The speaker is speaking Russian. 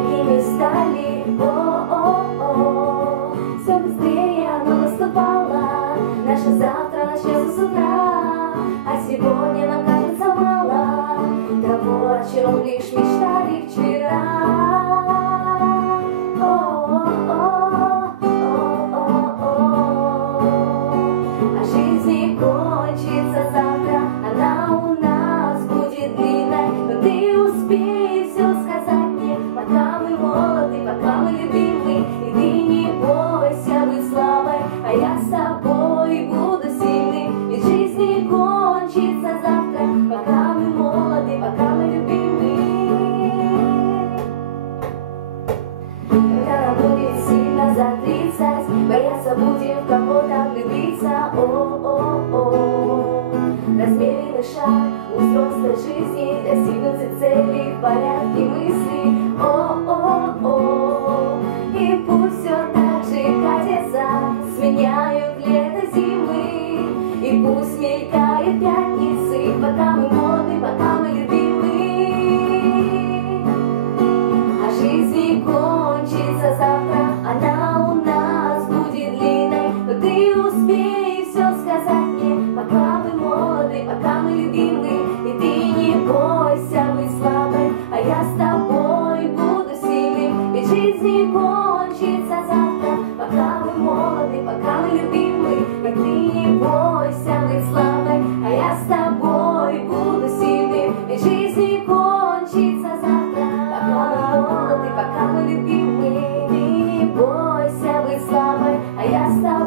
такими стали. О-о-о, все быстрее оно наступало. Наше завтра начнется с утра, а сегодня нам кажется мало того, о чем лишь мечтали вчера. А жизнь кончится завтра, она у нас будет длинной, но ты успей все сказать мне, пока мы молоды, пока мы любимы. И ты не бойся быть слабой, а я с тобой буду сильным. Ведь жизнь не кончится завтра, пока мы молоды, пока мы любимы. Когда нам будет сильно за 30, бояться будем в кого-то влюбиться. О-о-о, размеренный шаг у взрослой жизни, достигнуть цели в порядке мыслей. О-о-о, и пусть все так же катится, сменяют лето зимы, и пусть мелькают пятницы, пока мы молоды, пока мы любимы. А жизнь не кончится завтра, она у нас будет длинной, но ты успей все сказать мне, пока мы молоды, пока мы любимы. И ты не бойся быть слабой, а я с тобой буду сильным. Ведь жизнь не кончится завтра, пока мы молоды, пока мы любимы. И ты не бойся быть слабой, а я с тобой буду сильным. Ведь жизнь не кончится завтра, пока мы молоды, пока мы любимы. Ты не бойся быть слабой, а я с тобой